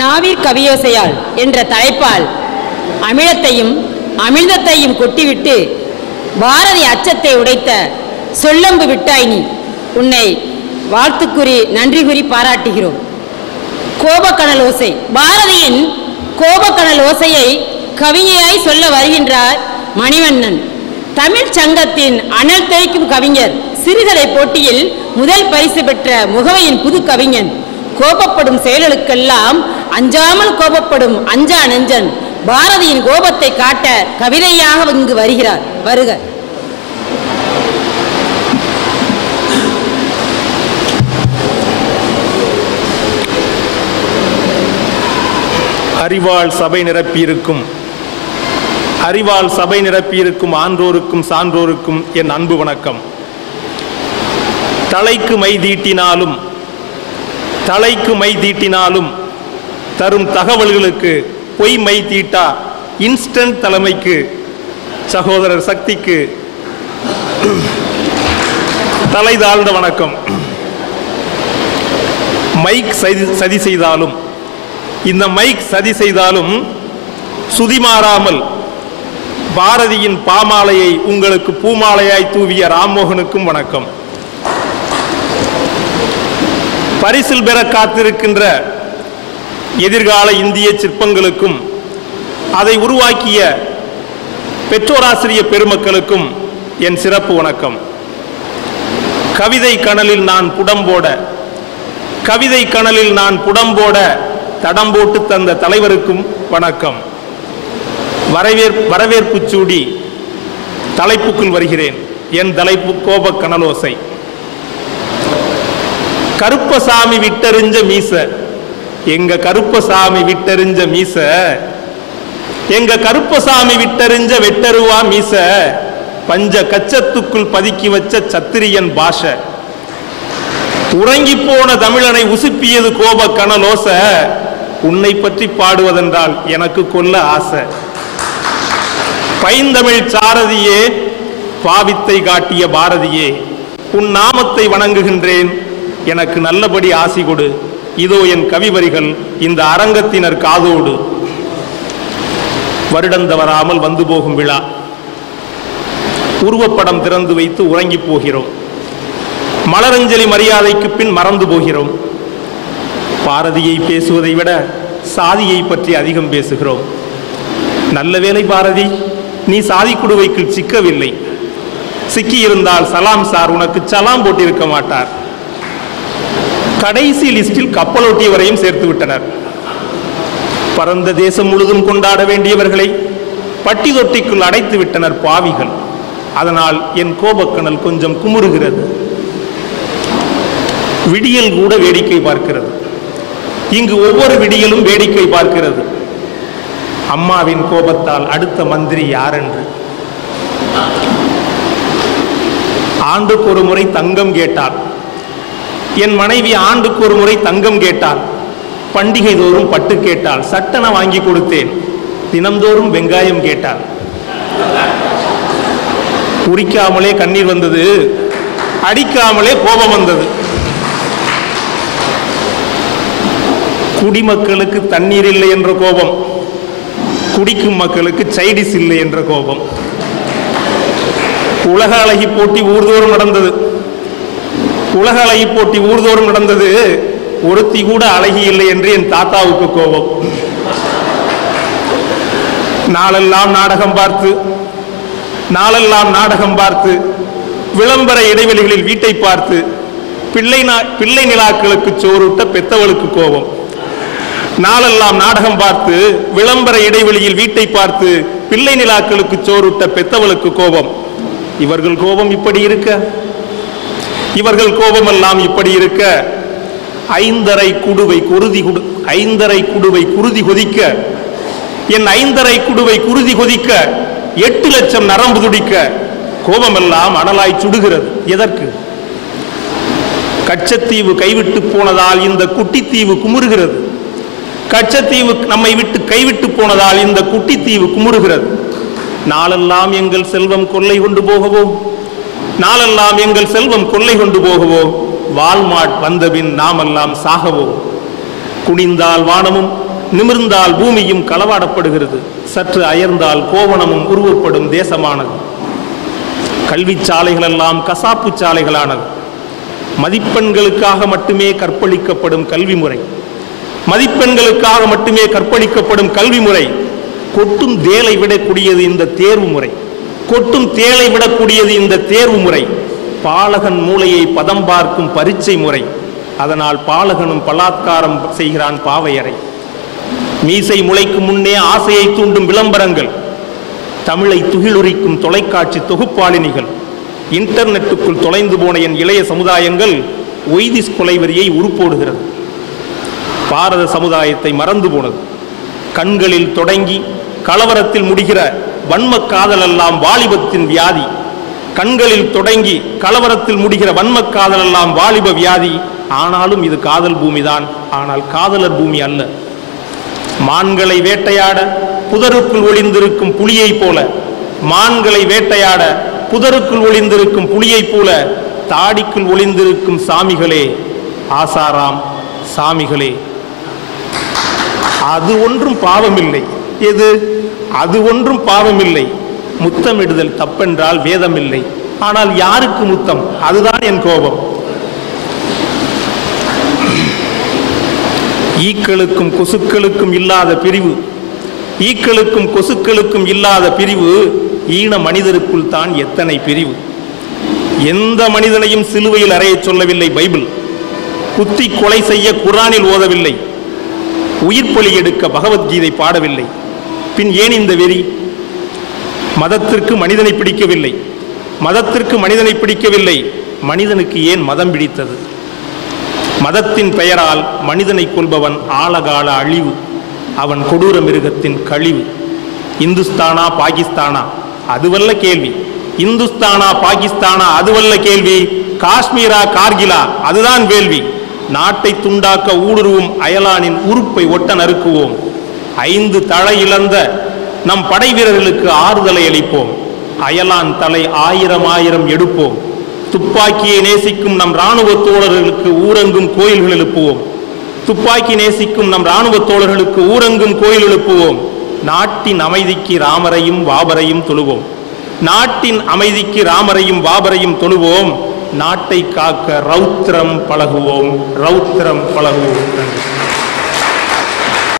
நாவீர் கவியோசையால் என்ற தலைப்பால் அமிழத்தையும் அமிழ்தத்தையும் கொட்டிவிட்டு பாரதி அச்சத்தை உடைத்த சொல்லம்பு விட்டாய் நீ. உன்னை வாழ்த்துக்குறி நன்றி கூறி பாராட்டுகிறோம். கோபக்கனல் ஓசை. பாரதியின் கோபக்கனல் ஓசையை கவிஞராய் சொல்ல வருகின்றார் மணிவண்ணன். தமிழ் சங்கத்தின் அனல் தேய்க்கும் கவிஞர். சிறுகதை போட்டியில் முதல் பரிசு பெற்ற முகவையின் புது கவிஞன். கோபப்படும் செயல்களுக்கெல்லாம் அஞ்சாமல் கோபப்படும் அஞ்சா நெஞ்சன். பாரதியின் கோபத்தை காட்ட கவிதையாக இங்கு வருகிறார். வருக. அறிவால் சபை நிரப்பியிருக்கும் ஆன்றோருக்கும் சான்றோருக்கும் என் அன்பு வணக்கம். தலைக்கு மை தீட்டினாலும் தரும் தகவல்களுக்கு பொய் மை தீட்டா இன்ஸ்டன்ட் தலைமைக்கு சகோதரர் சக்திக்கு தலை தாழ்ந்த வணக்கம். மைக் சதி செய்தாலும் இந்த மைக் சதி செய்தாலும் சுதிமாறாமல் பாரதியின் பாமாலையை உங்களுக்கு பூமாலையாய் தூவிய ராம்மோகனுக்கும் வணக்கம். பரிசில் பெற காத்திருக்கின்ற எதிர்கால இந்திய சிற்பங்களுக்கும் அதை உருவாக்கிய பெற்றோராசிரிய பெருமக்களுக்கும் என் சிறப்பு வணக்கம். கவிதை கனலில் நான் புடம்போட தடம் போட்டு தந்த தலைவருக்கும் வணக்கம். வரவேற்பு சூடி தலைப்புக்குள் வருகிறேன். என் தலைப்பு கோப கனலோசை. கருப்பசாமி விட்டறிஞ்ச மீச, எங்க கருப்பசாமி விட்டறிஞ்ச மீச, எங்க கருப்பசாமி விட்டறிஞ்ச வெட்டருவா மீச, பஞ்ச கச்சத்துக்குள் பதுக்கி வச்ச சத்திரியன் பாஷ, உறங்கி போன தமிழனை உசுப்பியது கோப கனலோச, உன்னை பற்றி பாடுவதென்றால் எனக்கு கொல்ல ஆசை. பைந்தமிழ் சாரதியே, பாவித்தை காட்டிய பாரதியே, உன் நாமத்தை வணங்குகின்றேன். எனக்கு நல்லபடி ஆசி கொடு. இதோ என் கவிவரிகள் இந்த அரங்கத்தினர் காதோடு. வருடந்தவராமல் வந்து போகும் விழா. உருவப்படம் திறந்து வைத்து உறங்கி போகிறோம். மலரஞ்சலி மரியாதைக்கு பின் மறந்து போகிறோம். பாரதியை பேசுவதை விட சாதியை பற்றி அதிகம் பேசுகிறோம். நல்ல வேளை பாரதி, நீ சாதி குடுவைக்குள் சிக்கவில்லை. சிக்கியிருந்தால் சலாம் சார் உனக்கு சலாம் போட்டிருக்க மாட்டார். கடைசி லிஸ்டில் கப்பலோட்டியவரையும் சேர்த்து விட்டனர். பரந்த தேசம் முழுதும் கொண்டாட வேண்டியவர்களை பட்டி தொட்டிக்குள் அடைத்து விட்டனர் பாவிகள். அதனால் என் கோபக்கனல் கொஞ்சம் குமுறுகிறது. விடியல் கூட வேடிக்கை பார்க்கிறது. இங்கு ஒவ்வொரு விடியலும் வேடிக்கை பார்க்கிறது. அம்மாவின் கோபத்தால் அடுத்த மந்திரி யார் என்று. ஆண்டுக்கு ஒரு முறை தங்கம் கேட்டாள். என் மனைவி ஆண்டுக்கு ஒரு முறை தங்கம் கேட்டாள். பண்டிகை தோறும் பட்டு கேட்டாள். சட்டனை வாங்கி கொடுத்தேன். தினம்தோறும் வெங்காயம் கேட்டாள். உரிக்காமலே கண்ணீர் வந்தது, அடிக்காமலே கோபம் வந்தது. குடிமக்களுக்கு தண்ணீர் இல்லை என்ற கோபம், குடிக்கும் மக்களுக்கு சைடிஸ் இல்லை என்ற கோபம். உலக அழகி போட்டி ஊர்தோறும் நடந்தது. ஒருத்தி கூட அழகி இல்லை என்று என் தாத்தாவுக்கு கோபம். நாளெல்லாம் நாடகம் பார்த்து விளம்பர இடைவெளிகளில் வீட்டை பார்த்து பிள்ளை நிலாக்களுக்கு சோறுட்ட பெத்தவளுக்கு கோபம். நாளெல்லாம் நாடகம் பார்த்து விளம்பர இடைவெளியில் வீட்டை பார்த்து பிள்ளை நிலாக்களுக்கு சோறுட்ட பெத்தவளுக்கு கோபம். இவர்கள் கோபம் இப்படி இருக்க, இவர்கள் கோபமெல்லாம் இப்படி இருக்க, ஐந்தரை குடுவை குருதி கொதிக்க, என் ஐந்தரை குடுவை குருதி கொதிக்க, 8 லட்சம் நரம்பு துடிக்க, கோபமெல்லாம் அனலாய் சுடுகிறது. எதற்கு? கச்சத்தீவு கைவிட்டு போனதால் இந்த குட்டித்தீவு குமுறுகிறது. கச்சத்தீவு நம்மை விட்டு கைவிட்டு போனதால் இந்த குட்டித்தீவு குமுறுகிறது. நாளெல்லாம் எங்கள் செல்வம் கொள்ளை கொண்டு போகவோ, வால்மார்ட் வந்தபின் நாமெல்லாம் சாகவோ. குனிந்தால் வானமும் நிமிர்ந்தால் பூமியும் களவாடப்படுகிறது. சற்று அயர்ந்தால் கோவணமும் உருவப்படும் தேசமானது. கல்வி சாலைகளெல்லாம் கசாப்பு சாலைகளானது. மதிப்பெண்களுக்காக மட்டுமே கற்பழிக்கப்படும் கல்வி முறை, மதிப்பெண்களுக்காக மட்டுமே கற்பழிக்கப்படும் கல்வி முறை. கொட்டும் தேலை விடக்கூடியது இந்த தேர்வு முறை, கொட்டும் தேலை விடக்கூடியது இந்த தேர்வு முறை. பாலகன் மூளையை பதம் பார்க்கும் பரீட்சை முறை. அதனால் பாலகனும் பலாத்காரம் செய்கிறான் பாவையறை. மீசை முளைக்கும் முன்னே ஆசையை தூண்டும் விளம்பரங்கள், தமிழை துகிலுரிக்கும் தொலைக்காட்சி தொகுப்பாளினிகள், இன்டர்நெட்டுக்குள் தொலைந்து போன என் இளைய சமுதாயங்கள் ஒய்திஸ் கொலைவரியை உருப்போடுகிறது. பாரத சமுதாயத்தை மறந்து போனது. கண்களில் தொடங்கி கலவரத்தில் முடிகிற வன்ம காதல் எல்லாம் வாலிபத்தின் வியாதி. கண்களில் தொடங்கி கலவரத்தில் முடிகிற வன்ம காதல் எல்லாம் வாலிப வியாதி. ஆனாலும் இது காதல் பூமிதான், ஆனால் காதலர் பூமி அல்ல. மான்களை வேட்டையாட புதருக்குள் ஒளிந்திருக்கும் புலியை போல, மான்களை வேட்டையாட புதருக்குள் ஒளிந்திருக்கும் புலியை போல தாடிக்குள் ஒளிந்திருக்கும் சாமிகளே, ஆசாராம் சாமிகளே, அது ஒன்றும் பாவமில்லை. எது? அது ஒன்றும் பாவமில்லை. முத்தமிடுதல் தப்பென்றால் வேதமில்லை. ஆனால் யாருக்கு முத்தம்? அதுதான் என் கோபம். ஈக்களுக்கும் கொசுக்களுக்கும் இல்லாத பிரிவு, ஈக்களுக்கும் கொசுக்களுக்கும் இல்லாத பிரிவு ஈன மனிதருக்குள் தான் எத்தனை பிரிவு. எந்த மனிதனையும் சிலுவையில் அறைய சொல்லவில்லை பைபிள். குத்தி கொலை செய்ய குர்ஆனில் ஓதவில்லை. உயிர் பலி எடுக்க பகவத்கீதை பாடவில்லை. பின் ஏன் இந்த வெறி? மதத்திற்கு மனிதனை பிடிக்கவில்லை, மதத்திற்கு மனிதனை பிடிக்கவில்லை. மனிதனுக்கு ஏன் மதம் பிடித்தது? மதத்தின் பெயரால் மனிதனை கொள்பவன் ஆழகால அழிவு. அவன் கொடூர மிருகத்தின் கழிவு. இந்துஸ்தானா பாகிஸ்தானா அதுவல்ல கேள்வி. இந்துஸ்தானா பாகிஸ்தானா அதுவல்ல கேள்வி. காஷ்மீரா கார்கிலா அதுதான் வேள்வி. நாட்டை துண்டாக்க ஊடுருவும் அயலானின் உறுப்பை ஒட்ட நறுக்குவோம். 5 தலை இழந்த நம் படை வீரர்களுக்கு ஆறுதலை அளிப்போம். அயலான் தலை 1000 எடுப்போம். துப்பாக்கியை நேசிக்கும் நம் இராணுவ தோழர்களுக்கு ஊரங்கும் கோயில்கள் எழுப்புவோம். துப்பாக்கி நேசிக்கும் நம் இராணுவ தோழர்களுக்கு ஊரங்கும் கோயில் எழுப்புவோம். நாட்டின் அமைதிக்கு ராமரையும் வாபரையும் தொழுவோம். நாட்டின் அமைதிக்கு ராமரையும் வாபரையும் தொழுவோம். நாட்டை காக்க ரௌத்திரம் பழகுவோம், ரௌத்திரம் பழகுவோம்.